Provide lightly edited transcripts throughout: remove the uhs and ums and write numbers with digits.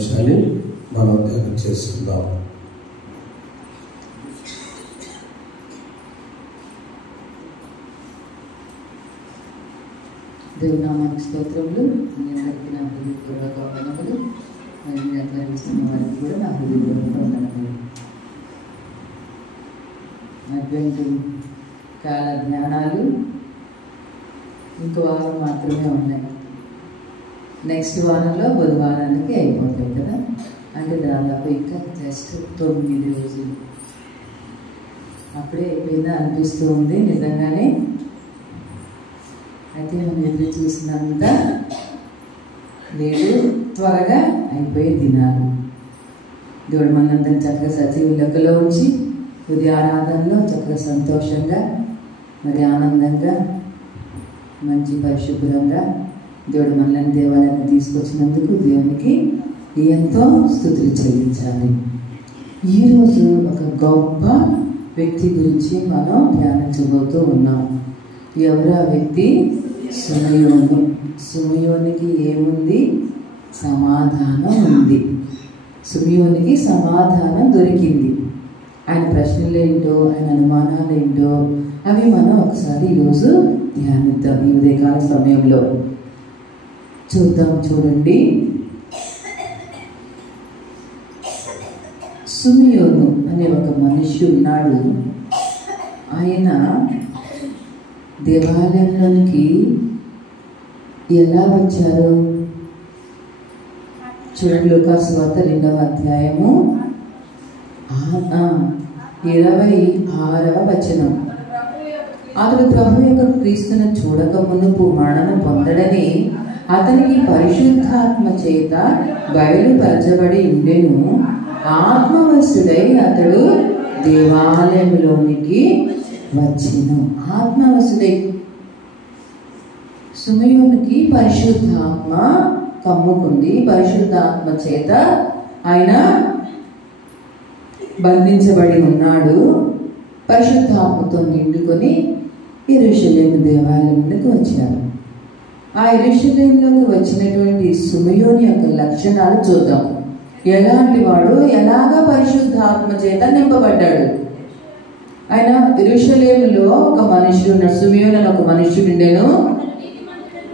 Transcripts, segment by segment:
అంశాన్ని మనం ధ్యానం చేసుకుందాం. దేవుని నామానికి స్తోత్రములు. మీ అందరికీ నా హృదయపూర్వక వందనములు. మరి మీ అట్లా ఇచ్చిన వారికి కూడా నా హృదయపూర్వక వందనములు. అడ్వెంట్ కాల జ్ఞానాలు ఇంకో వారం మాత్రమే ఉన్నాయి. నెక్స్ట్ వారంలో బుధవారానికి అయిపోతాయి కదా. అంటే దాదాపు ఇంకా జస్ట్ 9 రోజులు అప్పుడే అయిపోయిందా అనిపిస్తూ ఉంది నిజంగానే. అయితే మనం ఎదురు చూసినంత లేదు, త్వరగా అయిపోయే దినాలు. దేవుడు మనందరినీ చక్కగా సజీవ లెక్కలో ఉంచి ఉదయ ఆరాధనలో చక్కగా సంతోషంగా మరి ఆనందంగా మంచి పరిశుభ్రంగా దేవుడు మనల్ని దేవాలయాన్ని తీసుకొచ్చినందుకు దేవునికి ఎంతో స్తుతులు చెల్లించాలి. ఈరోజు ఒక గొప్ప వ్యక్తి గురించి మనం ధ్యానించబోతూ ఉన్నాం. ఎవరు ఆ వ్యక్తి? సుమయోను. సుమయోనికి ఏముంది? సమాధానం ఉంది. సుమయోనికి సమాధానం దొరికింది. ఆయన ప్రశ్నలు ఏంటో, ఆయన అనుమానాలు ఏంటో అవి మనం ఒకసారి ఈరోజు ధ్యానిద్దాం. ఈ ఉదయకాల సమయంలో చూద్దాం. చూడండి, సుమయోను అనే ఒక మనిషి ఉన్నాడు. ఆయన దేవాలయంలోనికి ఎలా వచ్చారు? చూడండి, లూకాసు వార్త 2వ అధ్యాయము 26వ వచనం. అతడు ప్రభు యొక్క క్రీస్తును చూడక మునుపు మరణము పొందడని అతనికి పరిశుద్ధాత్మ చేత బయలుపరచబడి ఉండెను. ఆత్మవశుడై అతడు దేవాలయంలోనికి వచ్చెను. ఆత్మవశుడై. సుమయోనుకి పరిశుద్ధాత్మ కమ్ముకుంది. పరిశుద్ధాత్మ చేత ఆయన బంధించబడి ఉన్నాడు. పరిశుద్ధాత్మతో నిండుకొని యెరూషలేము దేవాలయంలోకి వచ్చారు. ఆ యెరూషలేములోకి వచ్చినటువంటి సుమయోని యొక్క లక్షణాలు చూద్దాం. ఎలాంటి వాడు, ఎలాగా పరిశుద్ధాత్మ చేత నింపబడ్డాడు? ఆయన యెరూషలేములో ఒక మనుషుడు, సుమయోను అని ఒక మనుషుడు ఉండెను.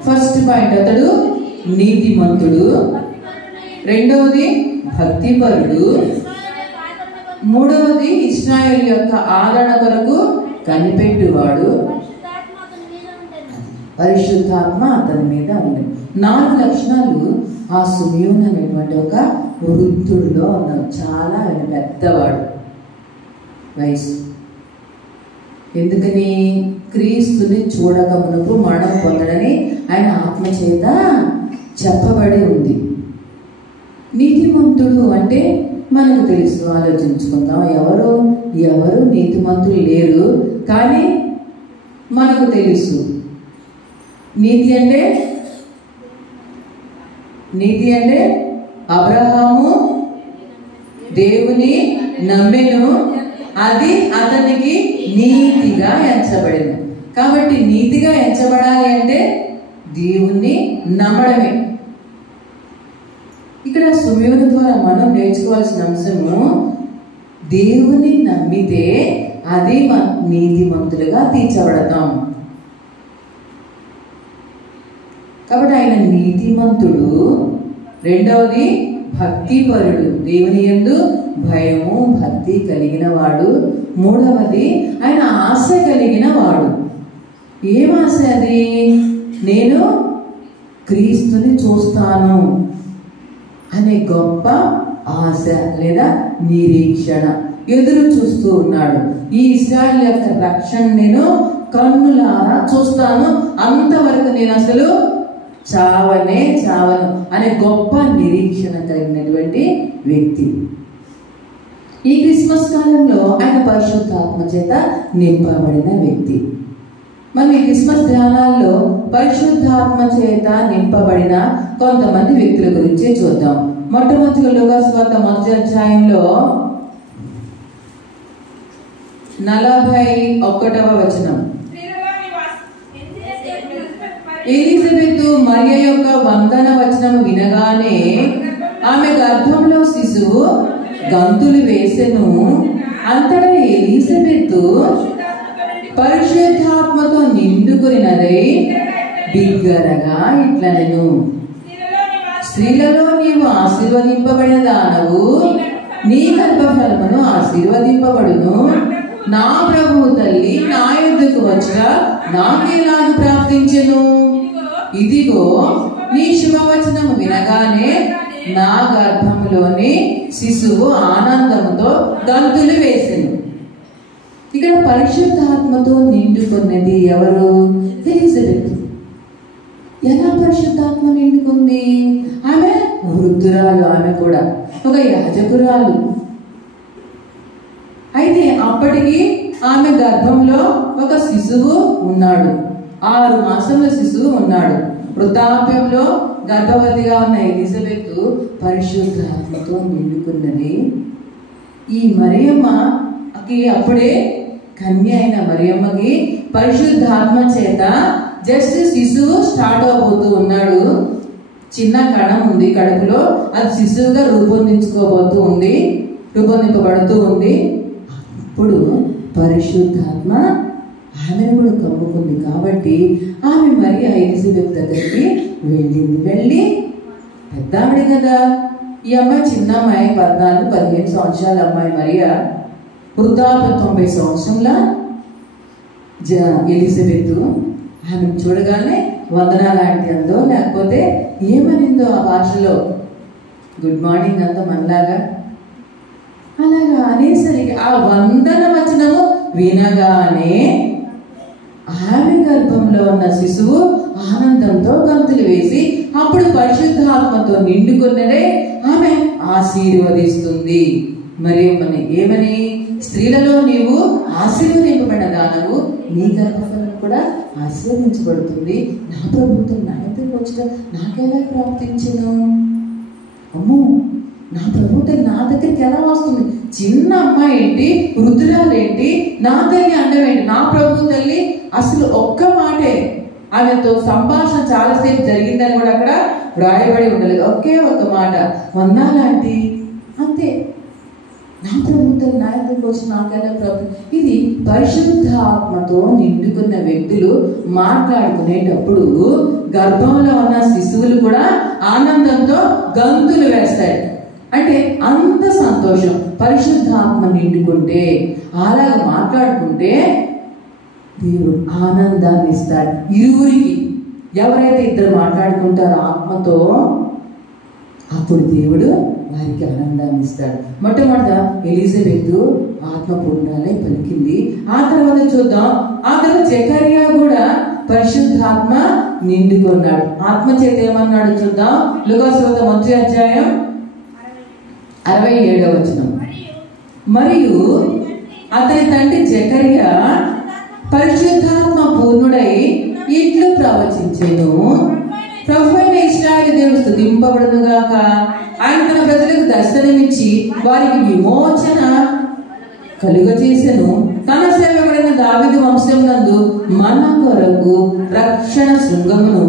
ఫస్ట్ పాయింట్, అతడు నీతిమంతుడు. రెండవది భక్తిపరుడు. మూడవది ఇశ్రాయేలు యొక్క ఆదరణ కొరకు కనిపెట్టువాడు. పరిశుద్ధాత్మ అతని మీద ఉంది. 4 లక్షణాలు ఆ సుమయోను అనేటువంటి ఒక వృద్ధుడిలో ఉన్నాడు. చాలా ఆయన పెద్దవాడు వయసు. ఎందుకని? క్రీస్తుని చూడక మునుపు మరణం పొందడని ఆయన ఆత్మచేత చెప్పబడి ఉంది. నీతిమంతుడు అంటే మనకు తెలుసు. ఆలోచించుకుందాం. ఎవరు నీతిమంతులు లేరు, కానీ మనకు తెలుసు. నీతి అంటే అబ్రహాము దేవుని నమ్మెను, అది అతనికి నీతిగా ఎంచబడింది. కాబట్టి నీతిగా ఎంచబడాలి అంటే దేవుణ్ణి నమ్మడమే. ఇక్కడ సుమయోను ద్వారా మనం నేర్చుకోవాల్సిన అంశము, దేవుని నమ్మితే అది నీతిమంతులుగా తీర్చబడతాం. కాబట్టి ఆయన నీతిమంతుడు. రెండవది భక్తిపరుడు, దేవుని యందు భయము భక్తి కలిగిన వాడు. మూడవది ఆయన ఆశ కలిగిన వాడు. ఏం ఆశ అది? నేను క్రీస్తుని చూస్తాను అనే గొప్ప ఆశ లేదా నిరీక్షణ. ఎదురు చూస్తూ ఉన్నాడు. ఈ ఇశ్రాయేలు యొక్క రక్షణ నేను కన్నులారా చూస్తాను, అంతవరకు నేను అసలు చావను అనే గొప్ప నిరీక్షణ కలిగినటువంటి వ్యక్తి. ఈ క్రిస్మస్ కాలంలో ఆయన పరిశుద్ధాత్మ చేత నింపబడిన వ్యక్తి. మనం ఈ క్రిస్మస్ ధ్యానాల్లో పరిశుద్ధాత్మ చేత నింపబడిన కొంతమంది వ్యక్తుల గురించి చూద్దాం. మొట్టమొదటిగా లూకాసు వార్త 1వ అధ్యాయంలో 41వ వచనం. ఎలిజబెత్ మరియ యొక్క వందన వచనం వినగానే ఆమె గర్భంలో శిశువు గంతులు వేసెను. అంతటా ఎలిజబెత్ పరిశుద్ధాత్మతో నిండుకున్నదై బిగ్గరగా ఇట్లనెను, స్త్రీలలో నీవు ఆశీర్వదింపబడిన దానవు, నీ గర్భఫలమును ఆశీర్వదింపబడును. నా ప్రభువు తల్లి నా యొద్దకు వచ్చగా నాకేలాగు ప్రార్థించెను. ఇదిగో నీ శుభవచనము వినగానే నా గర్భంలోని శిశువు ఆనందముతో గంతులు వేసెను. ఇక్కడ పరిశుద్ధాత్మతో నిండుకున్నది ఎవరు? ఎలిజబెత్. ఎలా పరిశుద్ధాత్మ నిండుకుంది? ఆమె వృద్ధురాలు, ఆమె కూడా ఒక యాజకురాలు. అయితే అప్పటికి ఆమె గర్భంలో ఒక శిశువు ఉన్నాడు, 6 మాసముల శిశువు ఉన్నాడు. వృద్ధాప్యంలో గర్భవతిగా ఉన్న ఎలిజబెత్ పరిశుద్ధాత్మతో నిండుకున్నది. ఈ మరియమ్మకి అప్పుడే కన్య అయిన మరియమ్మకి పరిశుద్ధాత్మ చేత జస్ట్ శిశువు స్టార్ట్ అవబోతూ ఉన్నాడు. చిన్న కణం ఉంది కడుపులో, అది శిశువుగా రూపొందింపబడుతూ ఉంది. అప్పుడు పరిశుద్ధాత్మ ఆమెను కూడా కమ్ముకుంది. కాబట్టి ఆమె మరి ఎలిజబెత్ దగ్గరికి వెళ్ళి పెద్ద ఆవిడ కదా, ఈ అమ్మాయి చిన్న అమ్మాయి 14-15 సంవత్సరాల అమ్మాయి మరియా, వృద్ధాప్య 90 సంవత్సరంల ఎలిజబెత్ ఆమె చూడగానే వందనాలు ఆంటీ అందో, లేకపోతే ఏమనిందో ఆ భాషలో గుడ్ మార్నింగ్ అందో మనలాగా. అలాగా అనేసరికి ఆ వందన వచనము వినగానే ఆమె గర్భంలో ఉన్న శిశువు ఆనందంతో గంతులు వేసి అప్పుడు పరిశుద్ధాత్మతో నిండుకున్నదే ఆమె ఆశీర్వదిస్తుంది. మరియమ్మని ఏమని? స్త్రీలలో నీవు ఆశీర్వదింపబడిన దానవు, నీ గర్భఫలం కూడా ఆశీర్వదించబడుతుంది. నా ప్రభుత్వం నా దగ్గరకు వచ్చిన నాకెలా ప్రాప్తించను? అమ్మో, నా ప్రభుత్వం నా దగ్గరికి ఎలా వస్తుంది? చిన్న అమ్మాయి ఏంటి, వృద్ధురాలేంటి, నా తల్లి అండం ఏంటి? నా ప్రభు తల్లి అసలు ఒక్క మాటే, ఆమెతో సంభాషణ చాలాసేపు జరిగిందని కూడా అక్కడ వ్రాయబడి ఉండలేదు. ఒకే ఒక మాట, వందాలాంటి, అంతే. నా ప్రభుత్వం నా దగ్గరకు వచ్చి నాకెలా ప్రభుత్వం. ఇది పరిశుద్ధాత్మతో నిండుకున్న వ్యక్తులు మాట్లాడుకునేటప్పుడు గర్భంలో ఉన్న శిశువులు కూడా ఆనందంతో గంతులు వేస్తాయి. అంటే అంత సంతోషం పరిశుద్ధాత్మ నిండుకుంటే, అలాగ మాట్లాడుకుంటే దేవుడు ఆనందాన్ని ఇస్తాడు ఇరువురికి. ఎవరైతే ఇద్దరు మాట్లాడుకుంటారో ఆత్మతో, అప్పుడు దేవుడు వారికి ఆనందాన్ని ఇస్తాడు. మొట్టమొదట ఎలిజబెత్ ఆత్మపూర్ణాలే పలికింది. ఆ తర్వాత చూద్దాం, ఆ తర్వాత జకర్యా కూడా పరిశుద్ధాత్మ నిండుకున్నాడు. ఆత్మ చేత ఏమన్నాడు చూద్దాం. లూకాసు వార్త 1వ అధ్యాయం 67వ వచనం. మరియు అతని తండ్రి జకర్యా పరిశుద్ధాత్మ పూర్ణుడై ఇట్లు ప్రవచించెను, ప్రభువైన ఇశ్రాయేలు దేవుడు స్తుతింపబడును గాక. ఆయన తన ప్రజలకు దర్శనమిచ్చి వారికి విమోచన కలుగజేసెను. తన సేవకుడైన దావీదు వంశమునందు మన కొరకు రక్షణ శృంగమును,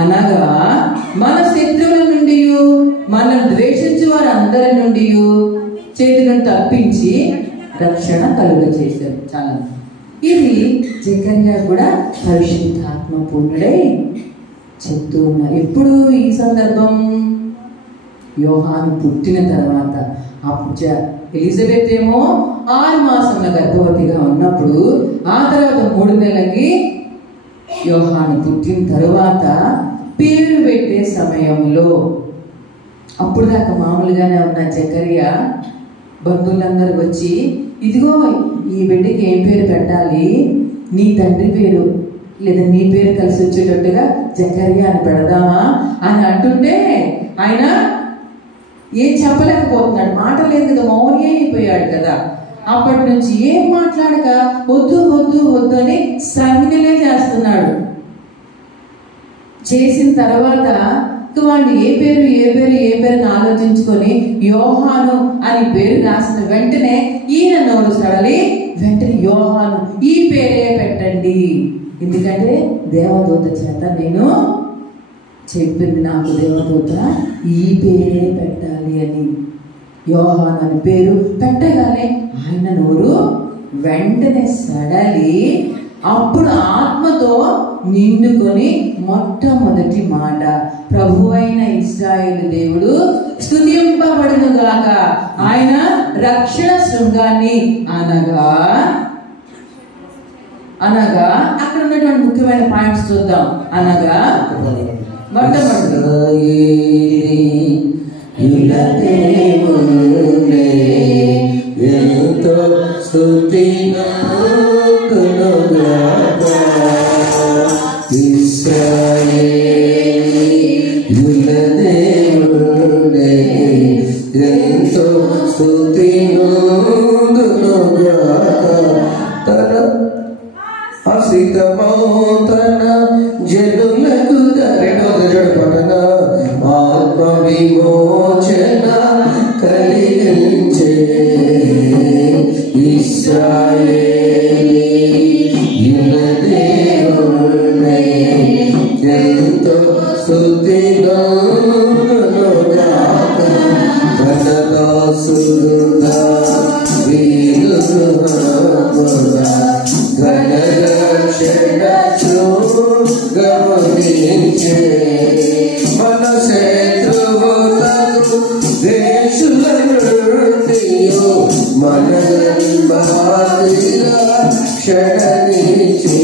అనగా మన శత్రువుల నుండి మనల్ని ద్వేషించు వారందరి నుండి చేతులను తప్పించి రక్షణ కలుగజేశారు. చాలా ఇది జకర్యా కూడా పరిశుద్ధాత్మ పూర్ణుడై చెప్తూ ఉన్నారు. ఎప్పుడు ఈ సందర్భం? యోహాను పుట్టిన తర్వాత. అప్పుడు ఎలిజబెత్ ఏమో 6 మాసముల గర్భవతిగా ఉన్నప్పుడు, ఆ తర్వాత 3 నెలలకి యోహాను పుట్టిన తరువాత పేరు పెట్టే సమయంలో, అప్పుడు దాకా మామూలుగానే ఉన్న జకర్యా బంధువులందరూ వచ్చి, ఇదిగో ఈ బిడ్డకి ఏం పేరు పెట్టాలి, నీ తండ్రి పేరు లేదా నీ పేరు కలిసి వచ్చేటట్టుగా జకర్యా అని పెడదామా అని అంటుంటే ఆయన ఏం చెప్పలేకపోతున్నాడు. మాట లేదు కదా, మౌని అయిపోయాడు కదా. అప్పటి నుంచి ఏం మాట్లాడక వద్దు వద్దు వద్దు అని సంజ్ఞలే చేస్తున్నాడు. చేసిన తర్వాత వాళ్ళు ఏ పేరు అని ఆలోచించుకొని యోహాను అని పేరు రాసిన వెంటనే ఈయన నోరు సడలి వెంటనే యోహాను ఈ పేరే పెట్టండి, ఎందుకంటే దేవదూత చేత నేను చెప్పింది నాకు దేవదూత, ఈ పేరే పెట్టాలి అని. యోహాను అని పేరు పెట్టగానే ఆయన నోరు వెంటనే సడలి అప్పుడు ఆత్మతో నిండుకొని మొట్టమొదటి మాట, ప్రభువైన ఇశ్రాయేలు దేవుడు స్తుతింపబడును గాక, ఆయన రక్షణ శృంగాన్ని అనగా అక్కడ ఉన్నటువంటి ముఖ్యమైన పాయింట్స్ చూద్దాం. అనగా మొట్టమొదటి తన జనులకు పఠన ఆత్మ విమోచన కలిగించే ఇశ్రాయేలీయుల దేవుడే ఎంతో స్తుతిగాను గాక, ఘనదాసుడుగా వీరుగా ఘనరక్షణ గమనించే మన శత్రువులకు దేశుల నుండి మనల్ని బాధిగా క్షణించే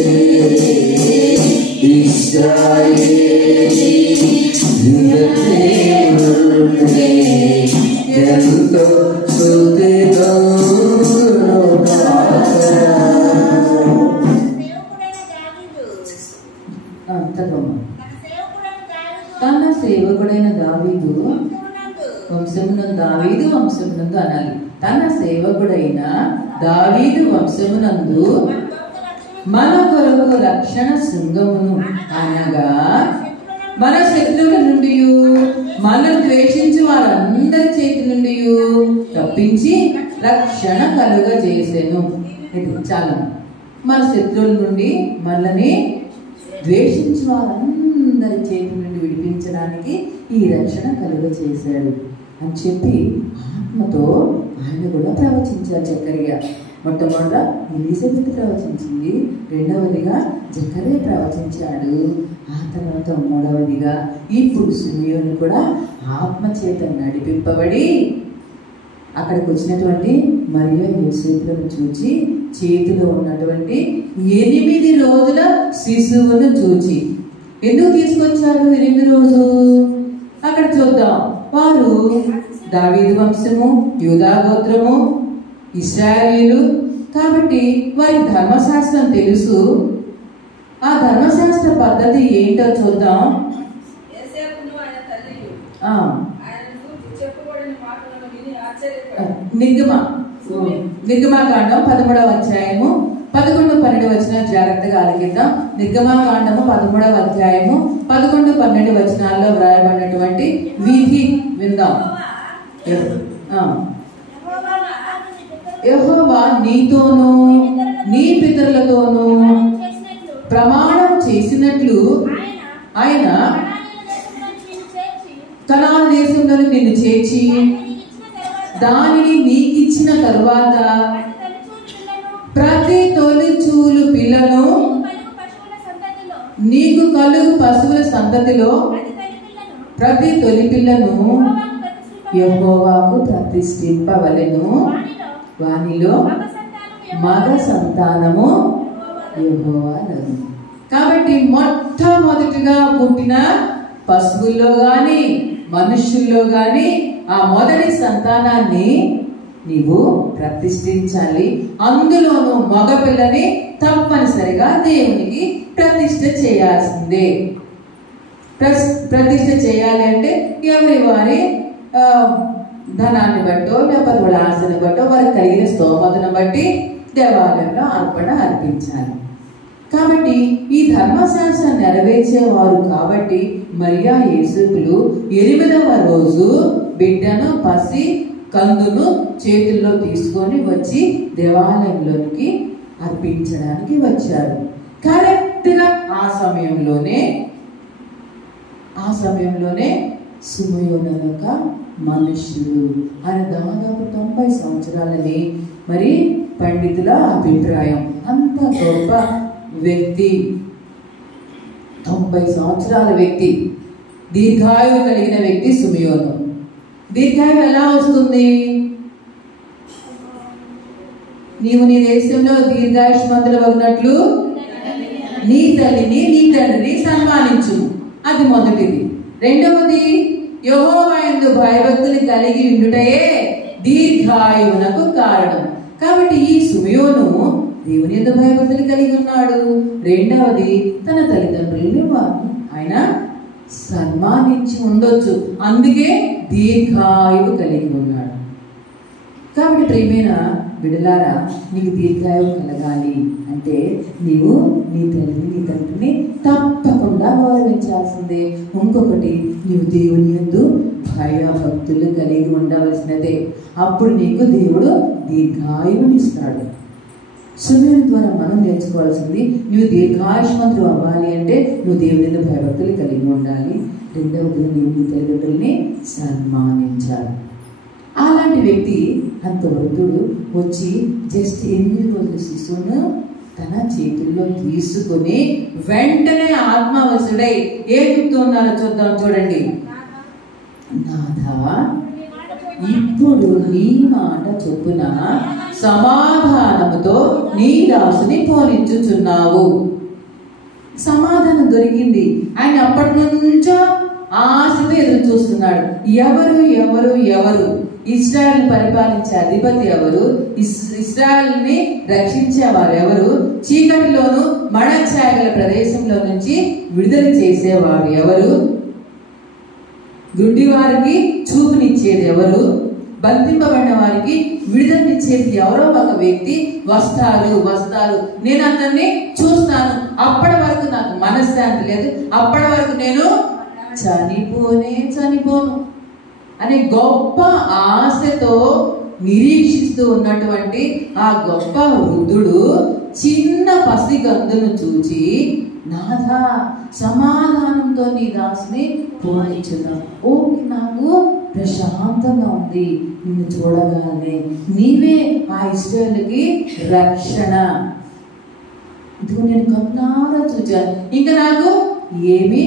ఇశ్రాయేలీయుల దేవుడే ఎంతో స్తుతిగాను గాక. తన సేవకుడైన దావీదు వంశమునందు అనాలి. తన సేవకుడైన దావీదు వంశమునందు మన కొరకు రక్షణ శృంగమును అనగా మన శత్రువుల నుండి మనల్ని ద్వేషించి వారందరి చేతి నుండి తప్పించి రక్షణ కలుగజేసెను. ఇది చాలా, మన శత్రువుల నుండి మనల్ని ద్వేషించి వారందరి చేతి నుండి విడిపించడానికి ఈ రక్షణ కలుగజేశాడు అని చెప్పి ఆత్మతో ఆయన కూడా ప్రవచించారు జకరియా. మొట్టమొదట ఎలిజబెత్ ప్రవచించింది, రెండవదిగా జకరియా ప్రవచించాడు, ఆ తర్వాత మూడవదిగా ఇప్పుడు సిమియోను కూడా ఆత్మ చేత నడిపింపబడి అక్కడికి వచ్చినటువంటి మరియా యోసేపులను చూచి చేతిలో ఉన్నటువంటి 8 రోజుల శిశువును చూచి, ఎందుకు తీసుకొచ్చారు 8 రోజులు అక్కడ చూద్దాం. వారు దావీదు వంశము, యూదా గోత్రము, ఇశ్రాయేలీయులు కాబట్టి వారి ధర్మశాస్త్రం తెలుసు. ఆ ధర్మశాస్త్ర పద్ధతి ఏంటో చూద్దాం. నిర్గమాకాండం 13వ అధ్యాయము 11-12 వచనాలు జాగ్రత్తగా ఆలకిద్దాం. నిర్గమాకాండము 13వ అధ్యాయము 11-12 వచనాల్లో వ్రాయబడినటువంటి విధి విందాం. యెహోవా నీతోనూ నీ పితరులతోనూ ప్రమాణం చేసినట్లు ఆయన కనాను దేశంలో నిన్ను చేర్చి దానిని నీకిచ్చిన తరువాత ప్రతి తొలిచూలు పిల్లను నీకు కలుగు పశువుల సంతతిలో ప్రతి తొలి పిల్లను యెహోవాకు ప్రతిష్ఠింపవలెను, వానిలో మగ సంతానము యెహోవాను. కాబట్టి మొట్టమొదటిగా పుట్టిన పశువుల్లో గాని మనుషుల్లో గాని ఆ మొదటి సంతానాన్ని నీవు ప్రతిష్ఠించాలి. అందులోనూ మగపిల్లని తప్పనిసరిగా దేవునికి ప్రతిష్ఠ చేయాల్సిందే. ప్రతిష్ఠ చేయాలి అంటే ఎవరి వారి ధనాన్ని బట్టో లేకపోతే వాళ్ళ ఆశని బట్టో వారికి కలిగిన స్తోమతను బట్టి దేవాలయంలో అర్పణ అర్పించాలి. కాబట్టి ఈ ధర్మశాస్త్రం నెరవేర్చేవారు కాబట్టి మరియా యోసేపులు 8వ రోజు బిడ్డను పసి కందును చేతుల్లో తీసుకొని వచ్చి దేవాలయంలోనికి అర్పించడానికి వచ్చారు. కరెక్ట్గా ఆ సమయంలోనే ఆ సమయంలోనే సుమయోను ఒక మనుష్యుడు, ఆయన దాదాపు 90 సంవత్సరాలని మరి పండితుల అభిప్రాయం. అంత గొప్ప వ్యక్తి, 90 సంవత్సరాల వ్యక్తి, దీర్ఘాయువు కలిగిన వ్యక్తి సుమయోను. దీర్ఘాయువు ఎలా వస్తుంది? నీవు నీ దేశంలో దీర్ఘాయుష్మంతులు ఉన్నట్లు నీ తల్లిని నీ తండ్రిని సన్మానించు. అది మొదటిది. రెండవది, యెహోవా యందు భయభక్తులు కలిగి ఉండుటయే దీర్ఘాయువునకు కారణం. కాబట్టి ఈ సుమయోను దేవుని యందు భయభక్తులు కలిగి ఉన్నాడు. రెండవది, తన తల్లిదండ్రులను ఆయన సన్మానించి ఉండొచ్చు, అందుకే దీర్ఘాయువు కలిగి ఉన్నాడు. కాబట్టి ప్రియమైన బిడ్డలారా, నీకు దీర్ఘాయువు కలగాలి అంటే నీవు నీ తల్లిని నీ తండ్రిని తప్పకుండా గౌరవించాల్సిందే. ఇంకొకటి, నీవు దేవుని యందు భయభక్తులు కలిగి ఉండవలసినదే. అప్పుడు నీకు దేవుడు దీర్ఘాయువునిస్తాడు. సుమయోను ద్వారా మనం నేర్చుకోవాల్సింది, నువ్వు దీర్ఘాయుష్మంతుడు అవ్వాలి అంటే నువ్వు దేవుని యందు భయభక్తులు కలిగి ఉండాలి. రెండవది, నీవు నీ తల్లిదండ్రుల్ని సన్మానించాలి. అలాంటి వ్యక్తి అంత వృద్ధుడు వచ్చి జస్ట్ 8 రోజుల శిశువును తన చేతుల్లో తీసుకుని వెంటనే ఆత్మవశుడై ఏం చెప్తున్నారో చూద్దాం. చూడండి, నాథా, ఇప్పుడు నీ మాట చొప్పున సమాధానముతో నీ దాసుని పోనిచ్చుచున్నావు. సమాధానం దొరికింది. ఆయన అప్పటి నుంచో ఆశతో ఎదురు చూస్తున్నాడు. ఎవరు ఎవరు ఎవరు ఇశ్రాయేల్ పరిపాలించే అధిపతి ఎవరు? ఇశ్రాయేల్ని రక్షించేవారు ఎవరు? చీకటిలోను మడఛాయల ప్రదేశంలో నుంచి విడుదల చేసేవారు ఎవరు? గుడ్డి వారికి చూపునిచ్చేది ఎవరు? బంధింపబడిన వారికి విడుదలనిచ్చేది ఎవరో ఒక వ్యక్తి వస్తారు. నేను అతన్ని చూస్తాను. అప్పటి వరకు నాకు మనశ్శాంతి లేదు. అప్పటి వరకు నేను చనిపోను అనే గొప్ప ఆశతో నిరీక్షిస్తూ ఉన్నటువంటి ఆ గొప్ప వృద్ధుడు చిన్న పసిగందును చూచి, నాథా, సమాధానంతో నీ దాసుని పోనిచ్చుదా. ఓకే, నాకు ప్రశాంతంగా ఉంది నిన్ను చూడగానే. నీవే ఆ ఇశ్రాయేలుకి రక్షణ. ఇదిగో నేను కన్నారా చూచాను, ఇంకా నాకు ఏమీ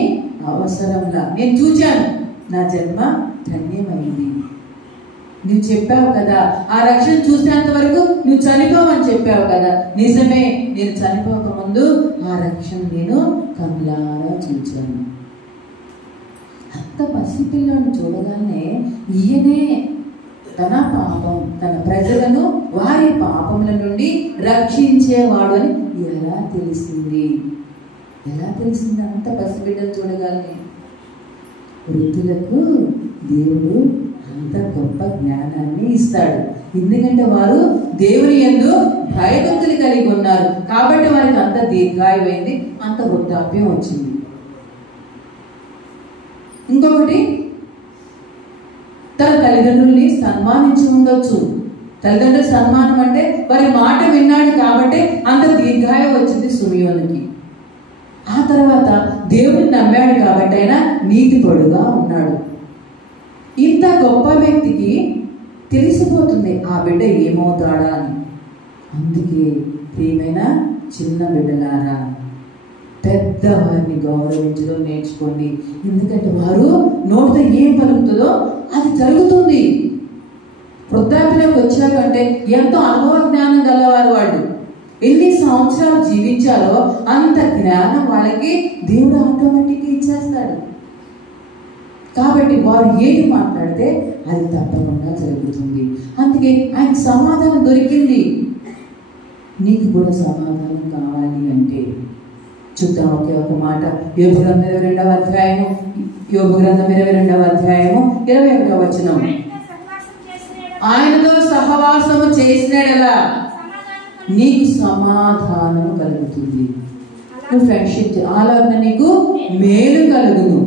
అవసరంలా. నేను చూచాను, నా జన్మ ధన్యమైంది. నువ్వు చెప్పావు కదా, ఆ రక్షణ చూసేంత వరకు నువ్వు చనిపోవని చెప్పావు కదా. నిజమే, నేను చనిపోక ముందు ఆ రక్షణ నేను కళ్ళారా చూచాను. అంత పసిపిల్లను చూడగానే ఈయనే తన ప్రజలను వారి పాపముల నుండి రక్షించేవాడు అని ఎలా తెలిసింది? అంత పసిబిడ్డలు చూడగానే? వృద్ధులకు దేవుడు అంత గొప్ప జ్ఞానాన్ని ఇస్తాడు. ఎందుకంటే వారు దేవుని యందు భయభక్తులు కలిగి ఉన్నారు. కాబట్టి వారికి అంత దీర్ఘాయువైంది, అంత వృద్ధాప్యం వచ్చింది. ఇంకొకటి, తన తల్లిదండ్రుల్ని సన్మానించి ఉండొచ్చు. తల్లిదండ్రుల సన్మానం అంటే వారి మాట విన్నాడు కాబట్టి అంత దీర్ఘాయువు వచ్చింది సుమయోనుకి. ఆ తర్వాత దేవుడిని నమ్మాడు కాబట్టి ఆయన నీతిపరుడుగా ఉన్నాడు. ఇంత గొప్ప వ్యక్తికి తెలిసిపోతుంది ఆ బిడ్డ ఏమవుతాడా అని. అందుకే ప్రియమైన చిన్న బిడ్డలారా, పెద్దవారిని గౌరవించడం నేర్చుకోండి. ఎందుకంటే వారు నోటితో ఏం పలుకుతుందో అది జరుగుతుంది. వృద్ధాప్యంలోకి వచ్చాకంటే ఎంతో అనుభవ జ్ఞానం గలవారు వాళ్ళు. ఎన్ని సంవత్సరాలు జీవించాలో అంత జ్ఞానం వాళ్ళకి దేవుడు ఆటోమేటిక్గా ఇచ్చేస్తాడు. కాబట్టి వారు ఏది మాట్లాడితే అది తప్పకుండా జరుగుతుంది. అందుకే ఆయన సమాధానం దొరికింది. నీకు కూడా సమాధానం కావాలి అంటే చూద్దాం. ఒక మాట, యోబు గ్రంథం 22వ అధ్యాయము 21వ వచనం. ఆయనతో సహవాసము చేసినాడలా నీకు సమాధానము కలుగుతుంది. నువ్వు ఫ్రెండ్షిప్ అలాగ నీకు మేలు కలుగును.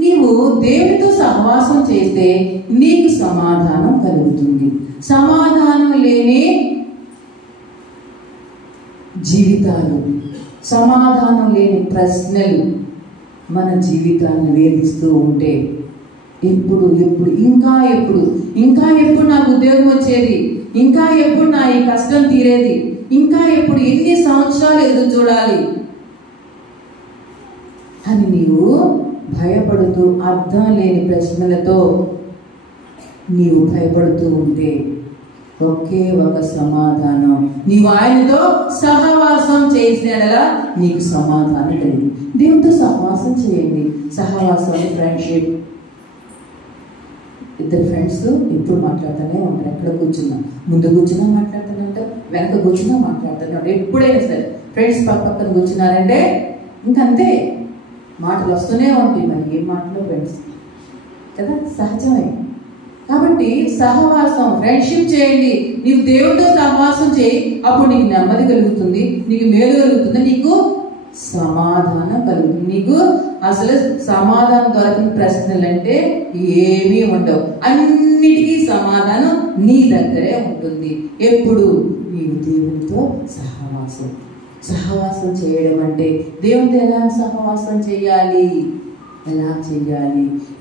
నీవు దేవుడితో సహవాసం చేస్తే నీకు సమాధానం కలుగుతుంది. సమాధానం లేని జీవితాలు, సమాధానం లేని ప్రశ్నలు, మన జీవితాన్ని వేధిస్తూ ఉంటే, ఎప్పుడు ఇంకా ఎప్పుడు నాకు ఉద్యోగం వచ్చేది, ఇంకా ఎప్పుడు నా ఈ కష్టం తీరేది, ఇంకా ఎప్పుడు ఎన్ని సంవత్సరాలు ఎదురు చూడాలి అని నీవు భయపడుతూ అర్థం లేని ప్రశ్నలతో నీవు భయపడుతూ ఉంటే ఒకే ఒక సమాధానం, నీవు ఆయనతో సహవాసం చేసినలా నీకు సమాధానం కలిగింది. దేవునితో సహవాసం చేయండి. సహవాసం, ఫ్రెండ్షిప్. ఇద్దరు ఫ్రెండ్స్ ఎప్పుడు మాట్లాడుతూనే ఉంటారు. ఎక్కడ కూర్చున్నా, ముందు కూర్చున్నా మాట్లాడుతూనే ఉంటారు, వెనక కూర్చున్నా మాట్లాడుతూనే ఉంటారు. ఎప్పుడైనా సరే ఫ్రెండ్స్ పక్కన కూర్చున్నారంటే ఇంకంతే, మాటలు వస్తూనే ఉంటాయి. మరి ఏం మాటలు ఫ్రెండ్స్ కదా, సహజమే. కాబట్టి సహవాసం, ఫ్రెండ్షిప్ చేయండి. నీవు దేవుడితో సహవాసం చేయి, అప్పుడు నీకు నెమ్మది కలుగుతుంది, నీకు మేలు కలుగుతుంది, నీకు సమాధానం కలుగుతుంది. నీకు అసలు సమాధానం దొరకని ప్రశ్నలు అంటే ఏమీ ఉండవు. అన్నిటికీ సమాధానం నీ దగ్గరే ఉంటుంది. ఎప్పుడు నీవు దేవునితో సహవాసం చేయడం అంటే, దేవునితో ఎలా సహవాసం చేయాలి,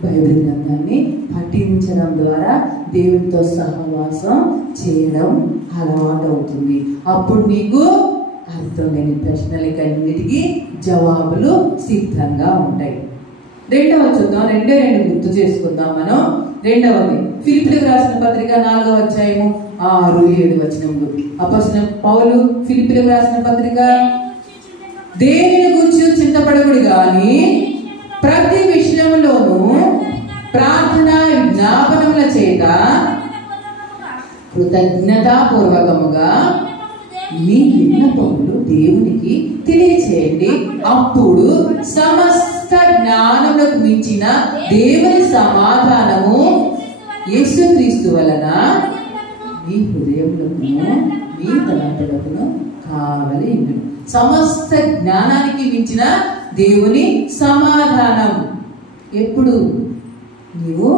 బైబిల్ గ్రంథాన్ని పఠించడం ద్వారా దేవునితో సహవాసం చేయడం అలవాటు అవుతుంది. అప్పుడు నీకు అర్థం లేని ప్రశ్నలకన్నిటికీ జవాబులు సిద్ధంగా ఉంటాయి. రెండవ చూద్దాం, రెండే గుర్తు చేసుకుందాం మనం. రెండవది ఫిలిప్పీయులకు రాసిన పత్రిక 4వ అధ్యాయము 6-7 వచనములు. అపోస్తలుడైన పౌలు ఫిలిప్పీయులకు రాసిన పత్రిక, దేనిని గూర్చి చింతపడకుడి గాని ప్రతి విషయంలోనూ ప్రార్థన విజ్ఞాపనముల చేత కృతజ్ఞతాపూర్వకముగా మీ విన్నపములు దేవునికి తెలియచేయండి. అప్పుడు సమస్త జ్ఞానములకు మించిన దేవుని సమాధానము యేసుక్రీస్తు వలన మీ హృదయములకును మీ తలంపులకును కావలి ఉండును. సమస్త జ్ఞానానికి మించిన దేవుని సమాధానం ఎప్పుడు నీవు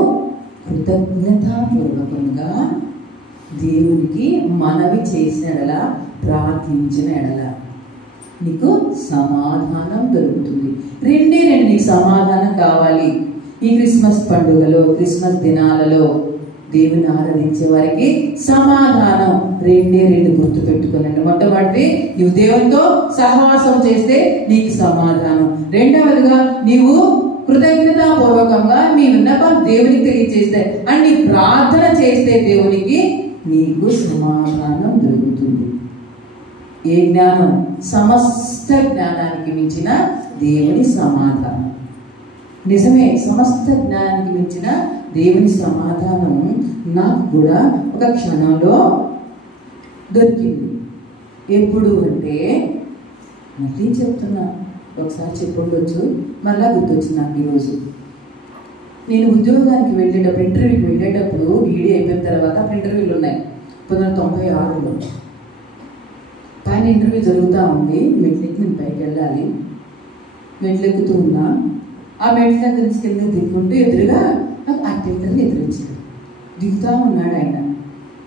కృతజ్ఞతాపూర్వకంగా దేవునికి మనవి చేసిన ఎడల, ప్రార్థించిన ఎడల నీకు సమాధానం దొరుకుతుంది. రెండే నీకు సమాధానం కావాలి. ఈ క్రిస్మస్ పండుగలో, క్రిస్మస్ దినాలలో దేవుని ఆరాధించే వారికి సమాధానం రెండే గుర్తు పెట్టుకున్నాను. మొట్టమొదటి నువ్వు దేవునితో సహవాసం చేస్తే నీకు సమాధానం. రెండవదిగా నీవు కృతజ్ఞతాపూర్వకంగా మీ విన్నపం దేవునికి తెలియజేస్తే అండ్ నీ ప్రార్థన చేస్తే దేవునికి నీకు సమాధానం దొరుకుతుంది. ఏ జ్ఞానం? సమస్త జ్ఞానానికి మించిన దేవుని సమాధానం. నిజమే, సమస్త జ్ఞానానికి మించిన దేవుని సమాధానం నాకు కూడా ఒక క్షణంలో దొరికింది. ఎప్పుడు అంటే, మళ్ళీ చెప్తున్నా, ఒకసారి చెప్పుండొచ్చు, మళ్ళా గుర్తొచ్చింది నాకు ఈరోజు. నేను ఉద్యోగానికి వెళ్ళేటప్పుడు, ఇంటర్వ్యూకి వెళ్ళేటప్పుడు, ఈడీ అయిపోయిన తర్వాత ఇంటర్వ్యూలు ఉన్నాయి 1996లో. పైన ఇంటర్వ్యూ జరుగుతూ ఉంది, మెట్లెక్కి నేను పైకి వెళ్ళాలి. మెట్లెక్కుతూ ఉన్నా, ఆ మెట్ల దగ్గర నుంచి కింద దిక్కుంటూ ఎదురుగా నాకు అటెండర్ని ఎదురొచ్చాడు. దిగుతూ ఉన్నాడు ఆయన,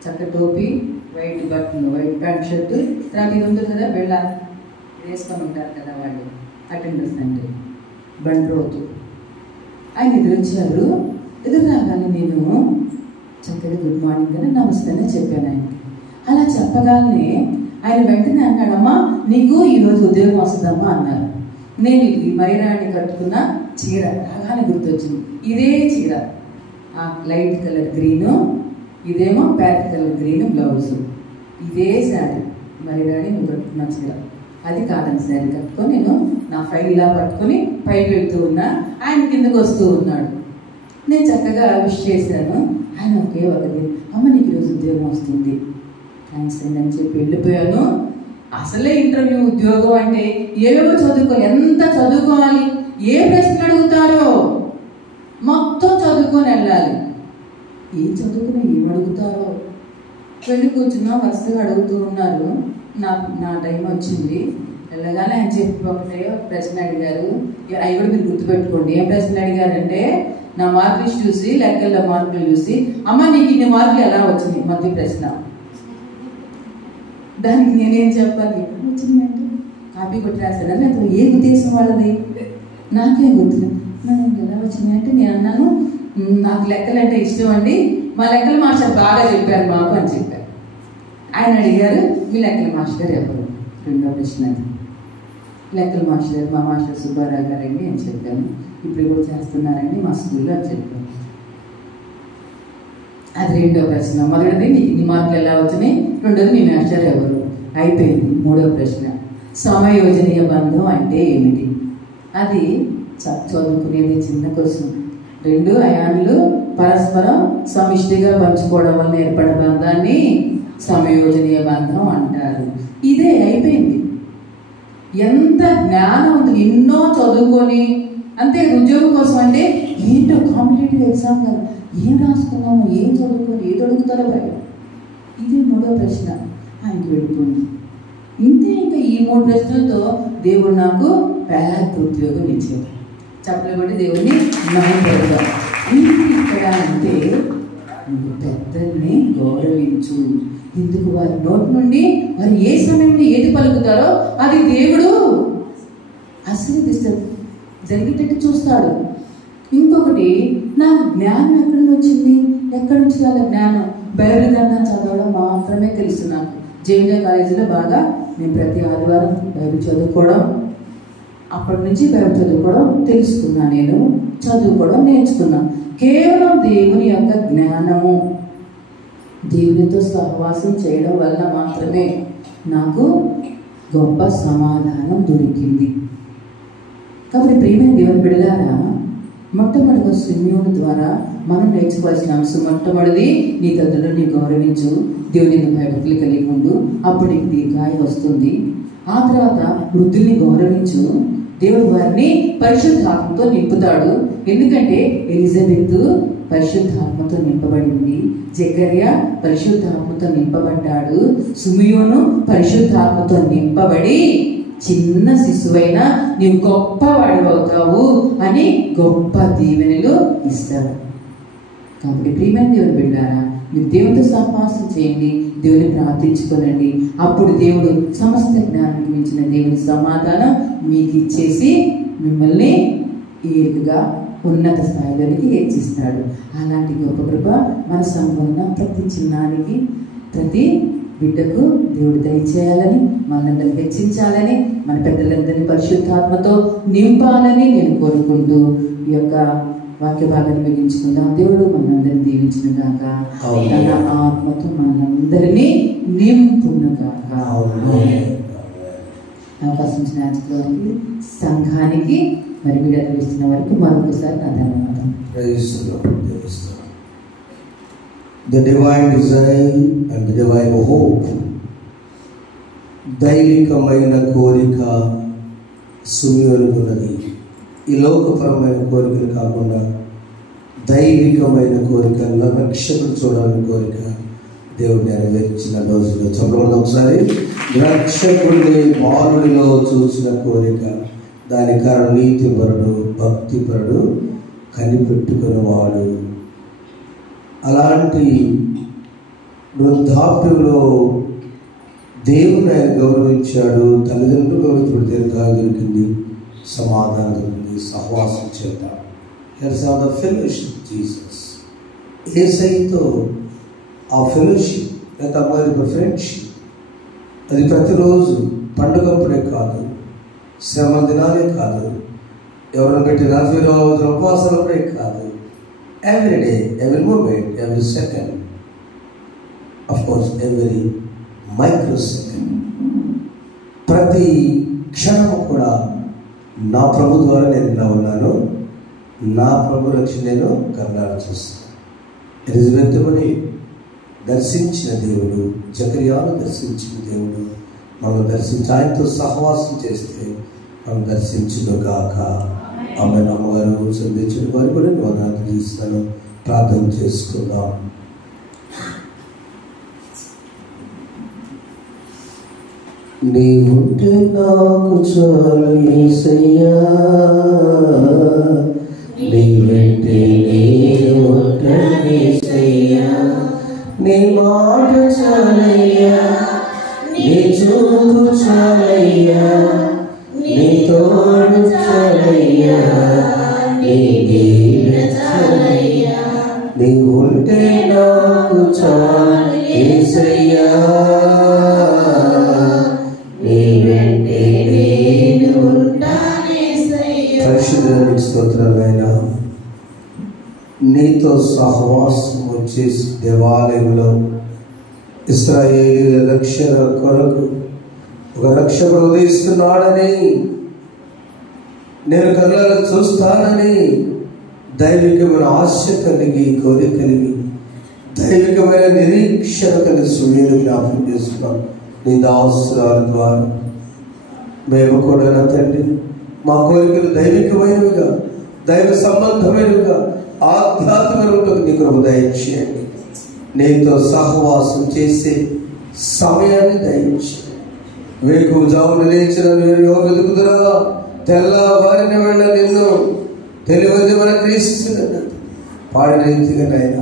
చక్క టోపీ, వైట్ బట్టలు, వైట్ ప్యాంట్ షర్టు, తర్వాత ఇది ఉంటుంది కదా వెళ్ళ వేసుకొని ఉంటారు కదా వాళ్ళు అటెండర్స్ అంటే, బండ్రోతు. ఆయన ఎదురొచ్చారు. ఎదురు రాగానే నేను చక్కగా గుడ్ మార్నింగ్ అని నమస్తే చెప్పాను ఆయనకి. అలా చెప్పగానే ఆయన వెంటనే అన్నాడమ్మా నీకు ఈరోజు ఉద్యోగం వస్తుందమ్మా అన్నారు. నేను ఈ మైరాణి కట్టుకున్న చీర రాగానే గుర్తొచ్చింది. ఇదే చీర, ఆ లైట్ కలర్ గ్రీను, ఇదేమో ప్యారెట్ కలర్ గ్రీన్ బ్లౌజు, ఇదే శారీ మైరాణి నువ్వు కట్టుకున్న చీర. అది కాదని శారీ కట్టుకొని నేను నా ఫైల్ ఇలా పట్టుకొని పైకి వెళ్తూ ఉన్నా. ఆయన కిందకు వస్తూ ఉన్నాడు. నేను చక్కగా విష్ చేశాను. ఆయన ఒకే ఒకటి, అమ్మ నీకు ఈరోజు ఉద్యోగం వస్తుంది, థ్యాంక్స్ అండి అని చెప్పి వెళ్ళిపోయాను. అసలే ఇంటర్వ్యూ ఉద్యోగం అంటే ఏవేవో ఎంత చదువుకోవాలి, ఏ ప్రశ్నలు అడుగుతారో మొత్తం చదువుకొని వెళ్ళాలి. ఏం చదువుకుని ఏం అడుగుతారో వెళ్ళి కూర్చున్నా, వరుసగా అడుగుతూ ఉన్నారు. నా టైం వచ్చింది. వెళ్ళగానే ఆయన చెప్పి ఒకటే ప్రశ్న అడిగారు. అవి కూడా మీరు గుర్తుపెట్టుకోండి. ఏం ప్రశ్న అడిగారంటే, నా మార్కులు చూసి, లెక్కల్లో మార్కులు చూసి, అమ్మ నీకు ఇన్ని మార్కులు ఎలా వచ్చినాయి మొదటి ప్రశ్న. దానికి నేనేం చెప్పాలి, వచ్చిందంటే కాపీ కొట్టి రాశాను. లేకపోతే ఏ ఉద్దేశం వాళ్ళది, నాకేం గుర్తులేదు. ఎలా వచ్చినాయంటే నేను అన్నాను, నాకు లెక్కలు అంటే ఇష్టం అండి, మా లెక్కల మాస్టర్ బాగా చెప్పారు మాకు అని చెప్పారు. ఆయన అడిగారు, మీ లెక్కల మాస్టర్ ఎవరు? రెండో ప్రశ్న అది. లెక్కల మాస్టర్ మా మాస్టర్ సుబ్బారావు గారండి అని చెప్పాను. ఇప్పుడు కూడా చేస్తున్నారండి మా స్కూల్లో అని చెప్పాను. అది రెండో ప్రశ్న. మొదటిది నీకు నీ మార్కులు ఎలా వచ్చినాయి, రెండోది మీ మాస్టర్ ఎవరు. అయిపోయింది. మూడో ప్రశ్న, సమయోజనీయ బంధం అంటే ఏమిటి? అది చదువుకునేది చిన్న క్వశ్చన్. రెండు అయాన్లు పరస్పరం సమిష్టిగా పంచుకోవడం వల్ల ఏర్పడే బంధాన్ని సమయోజనీయ బంధం అంటారు. ఇదే అయిపోయింది. ఎంత జ్ఞానం ఉంది, ఎన్నో చదువుకొని అంతే ఉద్యోగం కోసం అంటే ఏంటో కాంపిటేటివ్ ఎగ్జామ్ కదా, ఏం రాసుకున్నాము, ఏం చదువుకొని ఏది అడుగుతారో భయం. ఇది మూడో ప్రశ్న. ఆయనకి వెళ్ళిపోయింది. ఇంతే. ఇంకా ఈ 3 ప్రశ్నలతో దేవుడు నాకు పెద్ద ఉద్యోగం ఇచ్చాడు. చెప్పలేబట్టి దేవుడిని నమ్మకం. ఇక్కడ అంటే నువ్వు పెద్దల్ని గౌరవించు. ఎందుకు? వారి నోటి నుండి వారు ఏ సమయంలో ఏది పలుకుతారో అది దేవుడు ఆశీర్వదిస్తాడు, జరిగేటట్టు చూస్తాడు. ఇంకొకటి, నాకు జ్ఞానం ఎక్కడి నుంచి వచ్చింది, ఎక్కడి నుంచి రాలే జ్ఞానం? బైబిల్ గ్రంథం చదవడం మాత్రమే తెలుసు నాకు. జేవిజా కాలేజీలో బాగా నేను ప్రతి ఆదివారం బైబిల్ చదువుకోవడం, అప్పటి నుంచి బైబిల్ చదువుకోవడం తెలుసుకున్నా. నేను చదువుకోవడం నేర్చుకున్నా. కేవలం దేవుని యొక్క జ్ఞానము, దేవునితో సహవాసం చేయడం వల్ల మాత్రమే నాకు గొప్ప సమాధానం దొరికింది. కాబట్టి ప్రియమైన దేవుని బిడ్డలారా, మొట్టమొదటిగా సిమియోను ద్వారా మనం నేర్చుకోవాల్సిన అంశం మొట్టమొదటిది, నీ తల్లిదండ్రులను గౌరవించు, దేవుని భయభక్తులు కలిగి ఉండు, అప్పుడు నీకు దీర్ఘాయు వస్తుంది. ఆ తర్వాత వృద్ధుల్ని గౌరవించు, దేవుడు వారిని పరిశుద్ధాత్మతో నింపుతాడు. ఎందుకంటే ఎలిజబెత్ పరిశుద్ధాత్మతో నింపబడింది, జకర్యా పరిశుద్ధాత్మతో నింపబడ్డాడు, సిమియోను పరిశుద్ధాత్మతో నింపబడి చిన్న శిశువైనా నీవు గొప్పవాడు అవుతావు అని గొప్ప దీవెనలు ఇస్తాడు. కాబట్టి ప్రియమైన దేవుని బిడ్డారా, మీరు దేవునితో సహవాసం చేయండి, దేవుని ప్రార్థించుకోనండి. అప్పుడు దేవుడు సమస్త జ్ఞానానికి మించిన దేవుని సమాధానం మీకు ఇచ్చేసి మిమ్మల్ని ఏరుగా ఉన్నత స్థాయిలోనికి హెచ్చిస్తాడు. అలాంటి గొప్ప కృప మన సంపూర్ణ ప్రతి చిన్నానికి, ప్రతి బిడ్డకు దేవుడు దయచేయాలని, మనందరిని హెచ్చించాలని, మన పెద్దలందరినీ పరిశుద్ధాత్మతో నింపాలని నేను కోరుకుంటూ ఈ యొక్క వాక్య భాగాన్ని ముగించుకుందాం. దేవుడు మనందరినీ దీవించిన గాక, తన ఆత్మతో మనందరినీ నింపును గాక. అవకాశం ఇచ్చిన వారికి, సంఘానికి మరి విడుదల ఇస్తున్న వారికి మరొకసారి నా ధన్యవాదాలు. The divine desire and the divine hope, దైవికమైన కోరిక సిమియోనుకున్నది. ఈ లోకపరమైన కోరికలు కాకుండా దైవికమైన కోరిక, రక్షకుడు చూడాలని కోరిక దేవుడు నెరవేర్చిన రోజులో చెప్పడం. ఒకసారి రక్షకుడిని బాలుడిలో చూసిన కోరిక, దాని కారణం నీతిపరుడు, భక్తిపరుడు, కనిపెట్టుకునేవాడు. అలాంటి వృద్ధాప్యంలో దేవుని ఆయన గౌరవించాడు, తల్లిదండ్రులు గౌరవించబడి దీర్ఘాయు దొరికింది, సమాధానం దొరికింది, సహవాసం చేద్దాం. Here's are the fellowship Jesus. యేసయ్యతో ఆ ఫెలోషిప్ లేదా అమ్మాయి ఫ్రెండ్షిప్, అది ప్రతిరోజు పండుగప్పుడే కాదు, శ్రమ దినాలే కాదు, ఎవరిని పెట్టి 40 రోజుల ఉపవాసాలప్పుడే కాదు, every day, every moment, every second, of course every microsecond, ప్రతి క్షణము కూడా నా ప్రభు ద్వారా నేను ఇలా ఉన్నాను, నా ప్రభు రక్షణ నేను కన్నాడు చూస్తాను. ఎలిజబెత్తుని దర్శించిన దేవుడు, జకర్యాను దర్శించిన దేవుడు మనం దర్శించి ఆయనతో సహవాసం చేస్తే మనం దర్శించును గాక. ఆమె అమ్మగారు సంధించిన వారు కూడా వందనాలు తీస్తాను. ప్రార్థన చేసుకుందాం. నీవుంటే నాకు చాలు యేసయ్యా, నీ వెంటే నేను ఉంటాను యేసయ్యా, నీ మాట చాలయ్యా, నీ చూపు చాలయ్యా, నీ తోడు చాలయ్యా, నాకు చాలు యేసయ్యా, నీ వెంటే నేను ఉంటానేసయ్యా. పరిశుద్ధునికి స్తోత్రాలైనా నీతో సహవాసము చేసి దేవాలయంలో ఇశ్రాయేలీయుల రక్షణ కొరకు ఒక రక్షకుడు ఉదయిస్తున్నాడని, నేను కళ్ళలో చూస్తానని దైవికమైన ఆశ కలిగి, కోరిక కలిగి, దైవికమైన నిరీక్షణ కలిగి సుమేలు జ్ఞాపకం చేస్తున్నాం. నీ దాసురాల ద్వారా మేము కూడా నా తండ్రి మా కోరికలు దైవికమైనవిగా, దైవ సంబంధమైనవిగా, ఆధ్యాత్మిక నీ కృప దయచేయండి. నీతో సహవాసం చేసే సమయాన్ని దయచేయండి. వేకువ జామున లేచిన మీరు ఎవరు వెతుకుతురా, తెల్లవారిన వెళ్ళ నిన్ను తెలియదు మన క్రీస్తున్నది పాడిన రీతిగా నాయన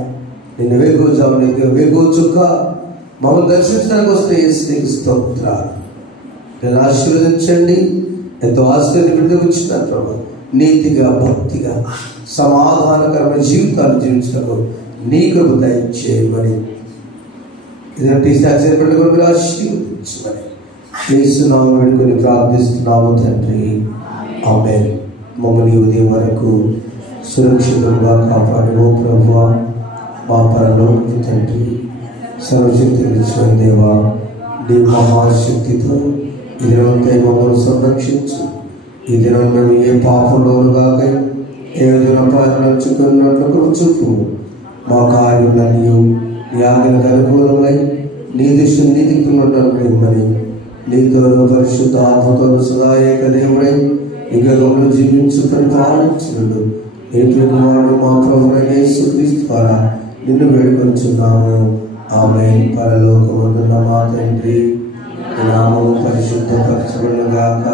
నిన్ను వేకువ జామున వేకువ చుక్క మమ్మల్ని దర్శించడానికి వస్తే యేసునికి స్తోత్రాలు. నేను ఆశీర్వదించండి. ఎంతో ఆశ్చర్య విడుదల ప్రభు నీతిగా, భక్తిగా, సమాధానకరమైన జీవితాలు జీవించడానికి నీ కృప దయచేయమని ఇదంటే ఆశ్చర్యపడకుండా ఆశీర్వదించమని యేసునామమున వేడుకొని ప్రార్థిస్తున్నాము తండ్రి, ఆమేన్. మమ్మల్ని ఉదయం వరకు సురక్షితంగా కాపాడు ప్రభువా, మా పరలోకపు తండ్రి, సర్వశక్తి నిలిచిన దేవా, నీ మహాశక్తితో ఈ దినంతా మమ్మల్ని సంరక్షించు. ఈ దినం మేము ఏ పాపంలోను కాక ఏ విధంగా నడుచుకున్నట్లు కూర్చుకు మా కార్యములన్నీ నీ ఆజ్ఞలకు అనుకూలమై నీ దృష్టి నీతికున్నట్టు మరి నీతో పరిశుద్ధ ఆత్మతో సదా ఏక దేవుడై యుగంలో జీవించు పరిపాలించుడు నీటి కుమారుడు మా ప్రభువైన యేసుక్రీస్తు ద్వారా నిన్ను వేడుకొంచున్నాము. ఆమేన్. పరలోకమందున్న మా తండ్రి, నీ నామము పరిశుద్ధపరచబడుగాక,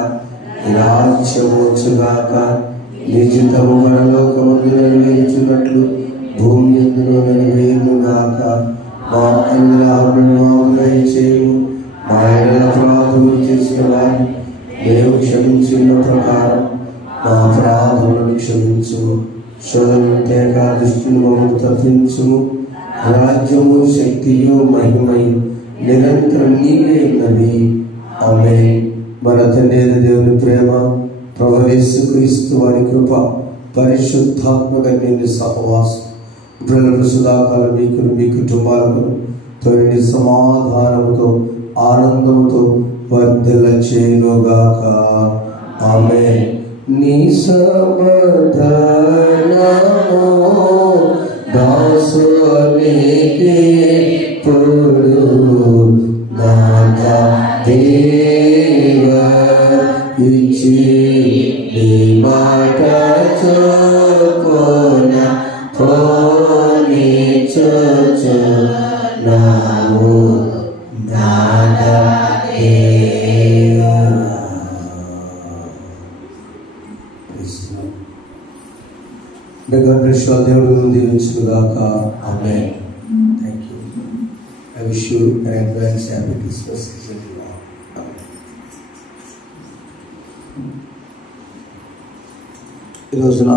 నీ రాజ్యము వచ్చుగాక, నీ చిత్తము పరలోకమందు నెరవేర్చున్నట్లు భూమి యందును నెరవేరుగాక. మా అపరాధములను దయచేయము, మా ఎడల అపరాధములు చేసిన వారిని మేము క్షమించిన ప్రకారం మా అపరాధములను క్షమించు. శోధనను తేక దుష్టుని మమ్మల్ని తప్పించుము. రాజ్యము, శక్తియు, మహిమయు నిరంతరం నీవే ఉన్నవి. ఆమేన్. మన తండ్రి దేవుని ప్రేమ, ప్రభువు యేసుక్రీస్తు వారి కృప, పరిశుద్ధాత్మక నిన్ను సహవాసం ప్రజలకు సదాకాలం మీకు మీ కుటుంబాలకు తోడి సమాధానముతో ఆనందముతో వర్ధల చేయుగాక. ఆమేన్. నీ సమాధానము దాసునికి పొడు నాథా దేవా ఇచ్చి నీ మాట చొప్పున పోనీ చొచ్చు నాము నాథా దేవా. దేవుడు దీవించుగాక. ఆమేన్. Thank you. I wish you an advance happy Christmas season. ఈ రోజున